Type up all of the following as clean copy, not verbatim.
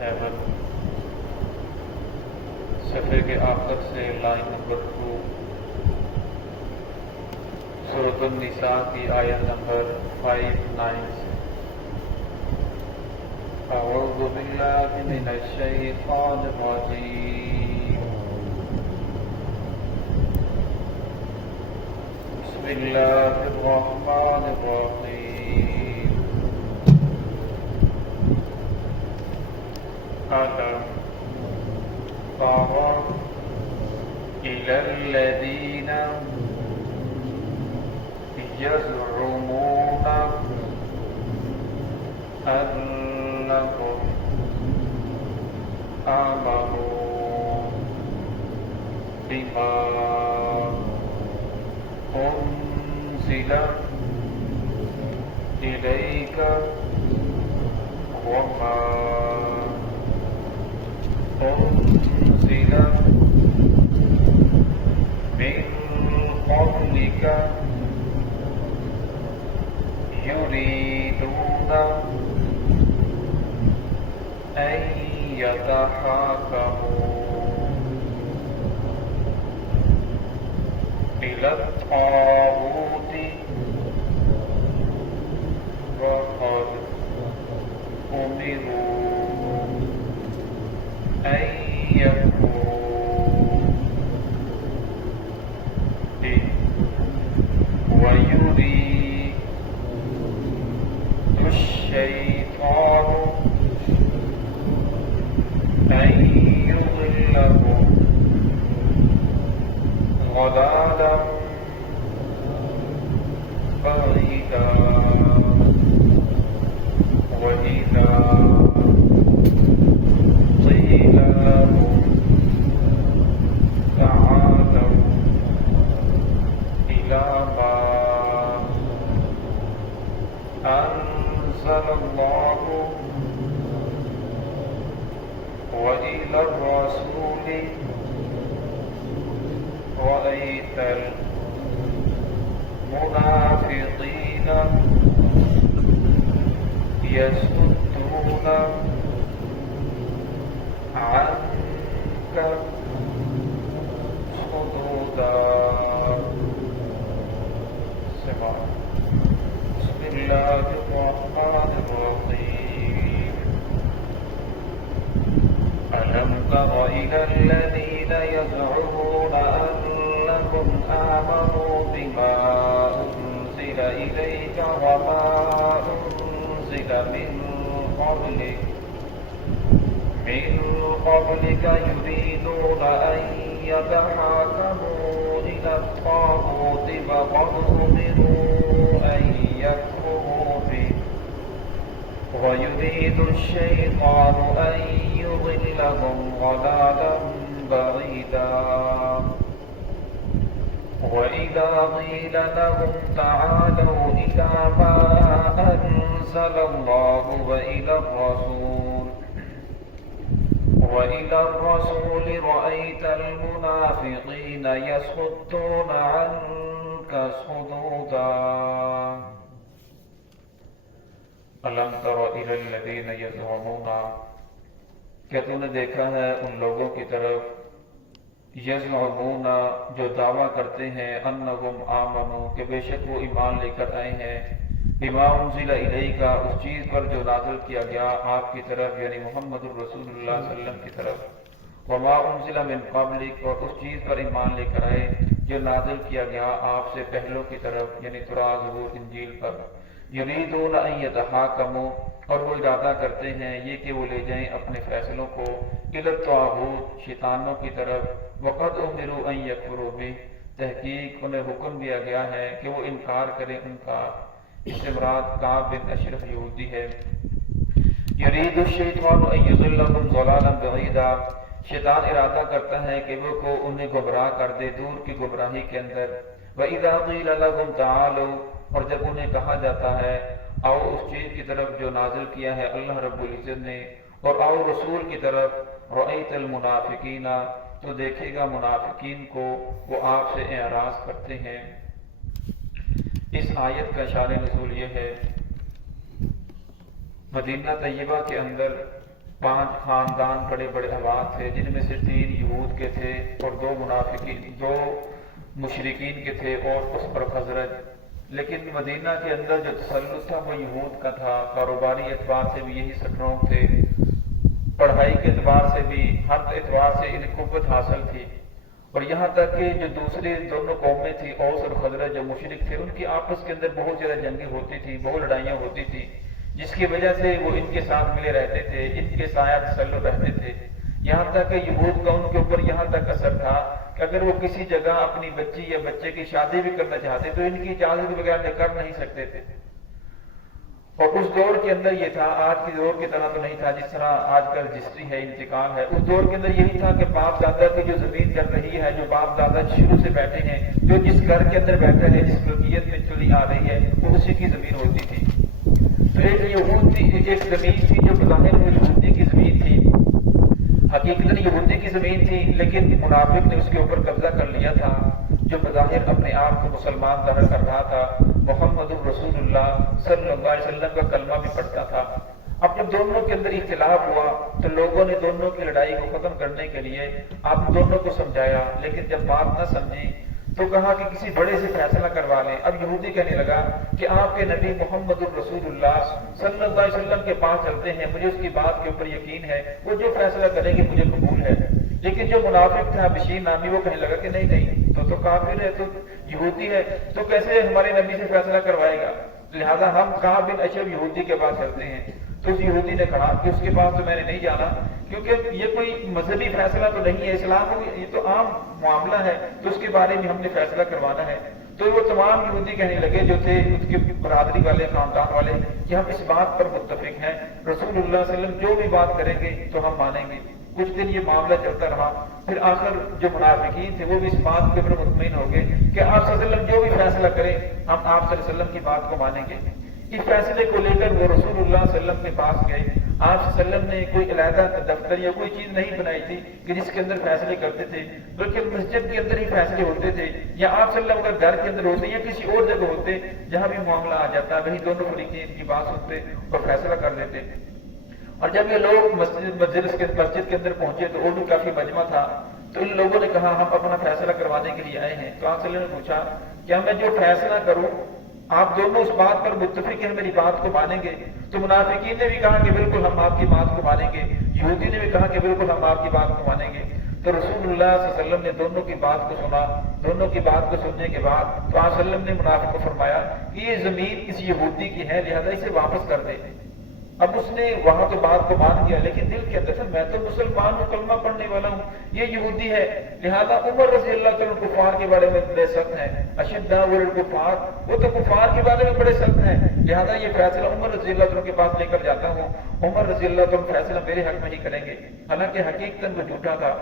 7 صفحے کے آخر سے لائن نمبر 2 سورۃ النساء کی آیت نمبر 59 سے اعوذ باللہ من الشیطان الرجیم بسم اللہ الرحمن الرحیم ألم تر إلى الذين يزعمون أنهم آمنوا بما أنزل إليك وما أنزل من قبلك يريدون أن يتحاكموا إلى الطاغوت وقد أمروا أن يكفروا به ويريد الشيطان أن يضلهم ضلالا بعيدا وإذا قيل لهم تعالوا إلى ما أنزل الله وإلى الرسول رأيت المنافقين يصدون عنك صدودا. بسم الله الرحمن الرحيم ألم تر إلى الذين يزعمون أنهم آمنوا بما أنزل إليك وما أنزل من قبلك يريدون أن يتحاكموا إلى الطاغوت فقد أمروا أن يكفروا به ويريد الشيطان أن يضلهم ضلالا بعيدا وإذا قيل لهم تعالوا إلى ما أنزل الله وإلى الرسول رأيت المنافقين يصدون عنك صدودا. ألم تر إلى الذين يزعمون کیا تو نے دیکھا ہے ان لوگوں کی طرف یزعمون جو دعویٰ کرتے ہیں انہم آمنوا کہ بے شک وہ ایمان لے کر آئے ہیں بما انزل الیک اس چیز پر جو نازل کیا گیا آپ کی طرف یعنی محمد الرسول اللہ صلی اللہ علیہ وسلم کی طرف وما انزل من قبلک اور اس چیز پر ایمان لے کر آئے جو نازل کیا گیا آپ سے پہلوں کی طرف یعنی تورات زبور انجیل پر یریدون ان یتحاکموا اور وہ ارادہ کرتے ہیں یہ کہ وہ لے جائیں اپنے فیصلوں کو الی الطاغوت شیطانوں کی طرف وقد امروا ان یکفروا بہ تحقیق انہیں حکم دیا گیا ہے کہ وہ انکار کریں ان کا. اس سے مراد کعب بن اشرف یہودی ہے. یرید الشیطان ان یضلهم ضلالا بعیدا شیطان ارادہ کرتا ہے کہ وہ کو انہیں گمراہ کر دے دور کی گمراہی کے اندر. وَإِذَا قِيلَ لَهُمْ تَعَالَوْا اور جب انہیں کہا جاتا ہے آؤ اس چیز کی طرف جو نازل کیا ہے اللہ رب العزت نے اور آؤ رسول کی طرف رأیت المنافقین تو دیکھے گا منافقین کو وہ آپ سے اعراض کرتے ہیں. اس آیت کا شان نزول یہ ہے مدینہ طیبہ کے اندر 5 خاندان بڑے بڑے آباد تھے، جن میں سے 3 یہود کے تھے اور 2 منافقین 2 مشرکین کے تھے اور اس پر خزرج۔ لیکن مدینہ کے اندر جو تسلط تھا وہ یہود کا تھا، کاروباری اعتبار سے بھی یہی سٹرونگ تھے، پڑھائی کے اعتبار سے بھی ہر اعتبار سے انہیں قوت حاصل تھی۔ اور یہاں تک کہ جو دوسری دونوں قومیں تھیں، اوس اور خزرج جو مشرک تھے، ان کی آپس کے اندر بہت زیادہ جنگیں ہوتی تھی، بہت لڑائیاں ہوتی تھی، جس کی وجہ سے وہ ان کے ساتھ ملے رہتے تھے، ان کے سایہ تسلط رہتے تھے۔ یہاں تک کہ یہود کا ان کے اوپر یہاں تک اثر تھا کہ اگر وہ کسی جگہ اپنی بچی یا بچے کی شادی بھی کرنا چاہتے تو ان کی اجازت کے بغیر کر نہیں سکتے تھے۔ اور اس دور کے اندر یہ تھا، آج کے دور کی طرح تو نہیں تھا جس طرح آج کل رجسٹری ہے، انتقال ہے۔ اس دور کے اندر یہی تھا کہ باپ دادا کی جو زمین چل رہی ہے، جو باپ دادا شروع سے بیٹھے ہیں، جو جس گھر کے اندر بیٹھا ہے، جس ملکیت میں چلی آ رہی ہے، وہ اسی کی زمین ہوتی تھی۔ تو ایک یہودی ایک زمین تھی جو بظاہر یہودی کی زمین تھی، حقیقت یہودی کی زمین تھی، لیکن منافق نے اس کے اوپر قبضہ کر لیا تھا، جو بظاہر اپنے آپ کو مسلمان ظاہر کر رہا تھا، محمد رسول اللہ صلی اللہ علیہ وسلم کا کلمہ بھی پڑھتا تھا۔ اب جب دونوں کے اندر اختلاف ہوا تو لوگوں نے دونوں کی لڑائی کو ختم کرنے کے لیے آپ دونوں کو سمجھایا، لیکن جب بات نہ سمجھی تو کہا کہ کسی بڑے سے فیصلہ کروا لیں۔ اب یہودی کہنے لگا کہ آپ کے نبی محمد الرسول اللہ صلی اللہ علیہ وسلم کے پاس چلتے ہیں، مجھے اس کی بات کے اوپر یقین ہے، وہ جو فیصلہ کریں گے مجھے قبول ہے۔ لیکن جو منافق تھا بشیر نامی، وہ کہنے لگا کہ نہیں نہیں، تو کافر ہے، تو یہودی ہے، تو کیسے ہمارے نبی سے فیصلہ کروائے گا، لہذا ہم کعب بن اشرف یہودی کے پاس چلتے ہیں۔ تو اس یہودی نے کہا کہ اس کے پاس تو میں نے نہیں جانا، کیونکہ یہ کوئی مذہبی فیصلہ تو نہیں ہے، اسلام یہ تو عام معاملہ ہے، تو اس کے بارے میں ہم نے فیصلہ کروانا ہے۔ تو وہ تمام یہودی کہنے لگے جو تھے اس کے برادری والے، خاندان والے، کہ ہم اس بات پر متفق ہیں، رسول اللہ صلی اللہ علیہ وسلم جو بھی بات کریں گے تو ہم مانیں گے۔ کچھ دن یہ معاملہ چلتا رہا، پھر آخر جو منافقین تھے وہ بھی اس بات کے اوپر مطمئن ہو گئے کہ آپ صلی اللہ علیہ وسلم جو بھی فیصلہ کریں ہم آپ صلی اللہ علیہ وسلم کی بات کو مانیں گے۔ اس فیصلے کو لے کر وہ رسول اللہ صلی اللہ علیہ وسلم کے پاس گئے۔ آپ صلی اللہ علیہ وسلم نے کوئی علیحدہ دفتر یا کوئی چیز نہیں بنائی تھی کہ جس کے اندر فیصلے کرتے تھے، بلکہ مسجد کے اندر ہی فیصلے ہوتے تھے، یا آپ صلی اللہ علیہ وسلم گھر کے اندر ہوتے یا کسی اور جگہ ہوتے، جہاں بھی معاملہ آ جاتا وہیں دونوں فریقین کی بات سنتے اور فیصلہ کر دیتے۔ اور جب یہ لوگ مسجد کے اندر پہنچے تو اردو کافی مجمع تھا، تو ان لوگوں نے کہا ہم اپنا فیصلہ کروانے کے لیے آئے ہیں۔ تو آپ صلی اللہ علیہ وسلم نے پوچھا کیا میں جو فیصلہ کروں آپ دونوں اس بات پر متفق ہیں، میری بات کو مانیں گے؟ تو منافقین نے بھی کہا کہ بالکل ہم آپ کی بات کو مانیں گے، یہودی نے بھی کہا کہ بالکل ہم آپ کی بات کو مانیں گے۔ تو رسول اللہ صلی اللہ علیہ وسلم نے دونوں کی بات کو سنا۔ دونوں کی بات کو سننے کے بعد تو آپ صلی اللہ علیہ وسلم نے منافق کو فرمایا کہ یہ زمین اس یہودی کی ہے، لہذا اسے واپس کر دے۔ اب اس نے وہاں تو بات کو مان دیا، لیکن دل کے اندر سے میں تو مسلمان ہوں، کلمہ پڑھنے والا ہوں، یہ یہودی ہے، لہذا عمر رضی اللہ عنہ کفار کے بارے میں بڑے سخت ہیں، اشداء علی الکفار، وہ تو کفار کے بارے میں بڑے سخت ہیں، لہذا یہ فیصلہ عمر رضی اللہ عنہ کے پاس لے کر جاتا ہوں، عمر رضی اللہ عنہ فیصلہ میرے حق میں ہی کریں گے۔ حالانکہ حقیقتاً وہ جھوٹا تھا۔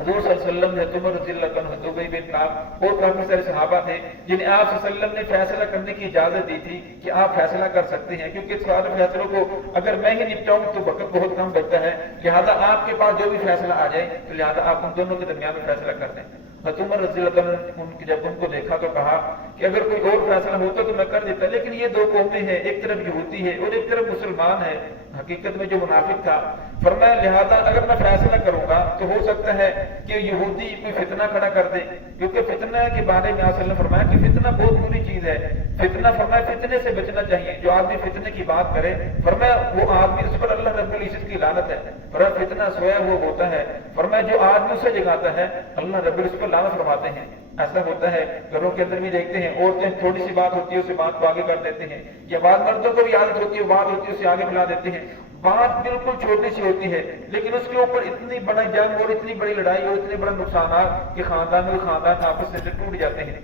حضور صلی اللہ علیہ وسلم نے عمر رضی اللہ عنہ، زبیر بن کعب اور کافی سارے صحابہ تھے جنہیں آپ صلی اللہ علیہ وسلم نے فیصلہ کرنے کی اجازت دی تھی کہ آپ فیصلہ کر سکتے ہیں، کیونکہ سارے فیصلوں کو اگر میں ہی نپٹاؤں تو وقت بہت کم بچتا ہے، لہذا آپ کے پاس جو بھی فیصلہ آ جائے تو لہذا آپ ان دونوں کے درمیان میں فیصلہ کر دیں۔ حضرت عمر رضی اللہ عنہ نے جب ان کو دیکھا تو کہا کہ اگر کوئی اور فیصلہ ہوتا تو میں کر دیتا، لیکن یہ دو قومیں ہیں، ایک طرف یہودی ہے اور ایک طرف مسلمان ہے، حقیقت میں جو منافق تھا۔ فرمایا لہذا اگر میں فیصلہ کروں گا تو ہو سکتا ہے کہ یہودی کوئی فتنہ کھڑا کر دے، کیونکہ فتنہ کے بارے میں آپ صلی اللہ علیہ وسلم نے فرمایا کہ فتنہ بہت بری چیز ہے، فتنہ فرمایا فتنے سے بچنا چاہیے، جو آدمی فتنے کی بات کرے فرمایا وہ آدمی اس پر اللہ رب العزت کی لعنت ہے، فرمایا فتنہ سویا وہ ہوتا ہے، فرمایا جو آدمی اسے جگاتا ہے اللہ رب العزت پر لعنت فرماتے ہیں۔ ایسا ہوتا ہے گھروں کے اندر بھی دیکھتے ہیں، عورتیں تھوڑی سی بات ہوتی ہے اسے بات کو آگے کر دیتے ہیں، یا بعض مردوں کو بھی عادت ہوتی ہے بات ہوتی ہے اسے آگے بلا دیتے ہیں، بات بالکل چھوٹی سی ہوتی ہے لیکن اس کے اوپر اتنی بڑی جنگ اور اتنی بڑی لڑائی اور اتنے بڑے نقصانات کہ خاندان اور خاندان آپس سے ٹوٹ جاتے ہیں۔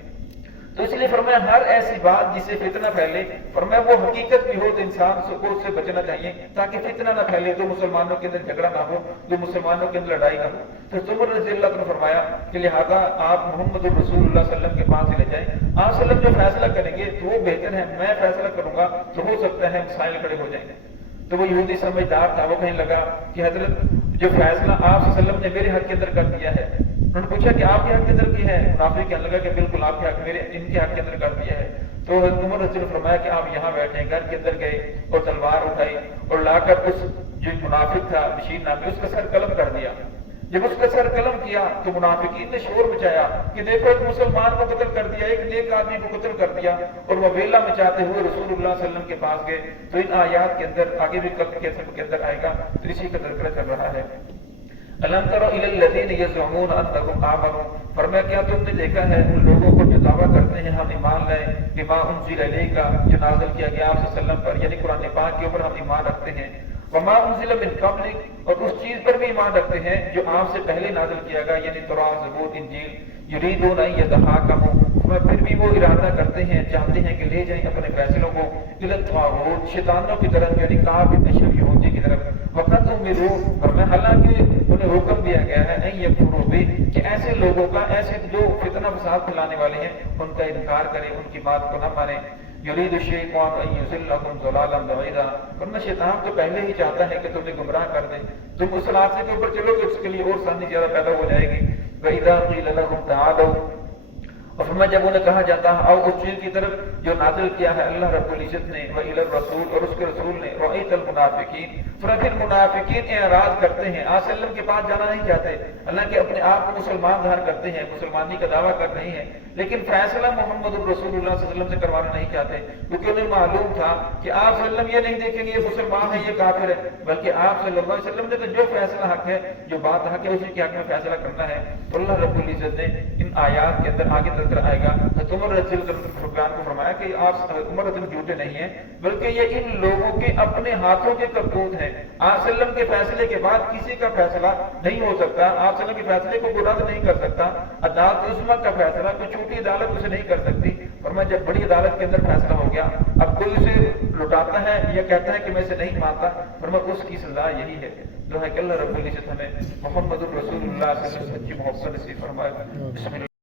تو اس لیے فرمایا ہر ایسی بات جسے فتنہ پھیلے، فرمایا وہ حقیقت بھی ہو تو انسان کو اس سے بچنا چاہیے تاکہ فتنہ نہ پھیلے، تو مسلمانوں کے اندر جھگڑا نہ ہو، تو مسلمانوں کے اندر لڑائی نہ ہو۔ تو عمر رضی اللہ عنہ فرمایا کہ لہذا آپ محمد الرسول اللہ صلی اللہ علیہ وسلم کے پاس لے جائیں، آپ صلی اللہ علیہ وسلم جو فیصلہ کریں گے تو وہ بہتر ہے، میں فیصلہ کروں گا تو ہو سکتا ہے مسائل کھڑے ہو جائیں گے۔ تو وہ یہودی سمجھدار تھا، وہ کہنے لگا کہ حضرت جو فیصلہ آپ صلی اللہ علیہ وسلم نے میرے حق کے اندر کر دیا ہے، انہوں نے پوچھا کہ آپ کے حق کے اندر کیا ہے؟ منافق کہنے لگا کہ بالکل آپ کے حق میرے ان کے حق کے اندر کر دیا ہے۔ تو حضرت عمر رضی اللہ عنہ نے فرمایا کہ آپ یہاں بیٹھیں، گھر کے اندر گئے اور تلوار اٹھائی اور لا کر اس جو منافق تھا بشیر نامی، اس کا سر قلم کر دیا۔ جب اس کا سر قلم کیا تو منافقین نے شور مچایا کہ دیکھو ایک مسلمان کو قتل کر دیا، ایک نیک آدمی کو قتل کر دیا، اور وہ ویلا مچاتے ہوئے رسول اللہ صلی اللہ علیہ وسلم کے پاس گئے۔ تو ان آیات کے اندر آگے بھی کل کے اندر آئے گا، تو اسی کا تذکرہ چل رہا ہے۔ الم تر الی الذین یزعمون انهم آمنوا، فرمایا کیا تم نے دیکھا ہے ان لوگوں کو جو دعویٰ کرتے ہیں ہم ایمان لائے، بما انزل الیک، جو نازل کیا گیا آپ صلی اللہ علیہ وسلم پر، یعنی قرآن پاک کے اوپر ہم ایمان رکھتے ہیں، وما انزل من قبلک، اور اس چیز پر بھی ایمان رکھتے ہیں جو آپ سے پہلے نازل کیا گیا، یعنی تورات، زبور، انجیل، یریدون ان یتحاکموا، پھر بھی وہ ارادہ کرتے ہیں، چاہتے ہیں کہ لے جائیں اپنے فیصلوں کو الی الطاغوت، شیطانوں کی طرف، یعنی کعب بن اشرف یہودی کی طرف، وقت امروا، فرمایا حالانکہ انہیں حکم دیا گیا ہے ان یکفروا بہ، کہ ایسے لوگوں کا، ایسے جو فتنہ فساد پھیلانے والے ہیں ان کا انکار کریں، ان کی بات کو نہ مانیں۔ یرید الشیطان ان یضلکم ضلالا بعیدا، ورنہ شیطان تو پہلے ہی چاہتا ہے کہ تمہیں گمراہ کر دے، تم اس راستے کے اوپر چلو گے اس کے لیے اور سانی زیادہ پیدا ہو جائے گی۔ وَإِذَا قِيلَ لَهُمْ تَعَالَوْا، اور فرمایا جب انہیں کہا جاتا ہے آؤ اس چیز کی طرف جو نازل کیا ہے اللہ رب العزت نے، وَإِلَى الرَّسُولِ، اور اس کے رسول نے، رَأَيْتَ الْمُنَافِقِينَ، پھر منافقین اعراض کرتے ہیں، آپ صلی اللہ علیہ وسلم کے پاس جانا نہیں چاہتے، حالانکہ اپنے آپ کو مسلمان ظاہر کرتے ہیں، مسلمانی کا دعویٰ کر رہے ہیں، لیکن فیصلہ محمد الرسول اللہ صلی اللہ علیہ وسلم سے کروانا نہیں چاہتے، کیونکہ انہیں معلوم تھا کہ آپ صلی اللہ علیہ وسلم یہ نہیں دیکھیں گے یہ مسلمان ہے یہ کافر ہے، بلکہ آپ صلی اللہ علیہ وسلم نے تو جو فیصلہ حق ہے، جو بات حق ہے، اسی کے حق میں فیصلہ کرنا ہے۔ تو اللہ رب العزت نے ان آیات کے اندر آگے تذکرہ آئے گا، عمر رضی اللہ عنہ کو فرمایا کہ آپ عمر رضی اللہ جھوٹے نہیں ہیں، بلکہ یہ ان لوگوں کے اپنے ہاتھوں کے کرتوت ہیں۔ آپ صلی اللہ علیہ وسلم کے فیصلے کے بعد کسی کا فیصلہ نہیں ہو سکتا، آپ صلی اللہ علیہ وسلم کے فیصلے کو کوئی رد نہیں کر سکتا، عدالت عظمیٰ کا فیصلہ کوئی چھوٹی عدالت اسے نہیں کر سکتی، فرمایا جب بڑی عدالت کے اندر فیصلہ ہو گیا، اب کوئی اسے لٹاتا ہے یا کہتا ہے کہ میں اسے نہیں مانتا، فرمایا اس کی سزا یہی ہے۔ جو ہے کہ اللہ رب العزت ہمیں محمد الرسول اللہ صلی اللہ علیہ وسلم کی محبت نصیب فرمائے۔ بسم اللہ۔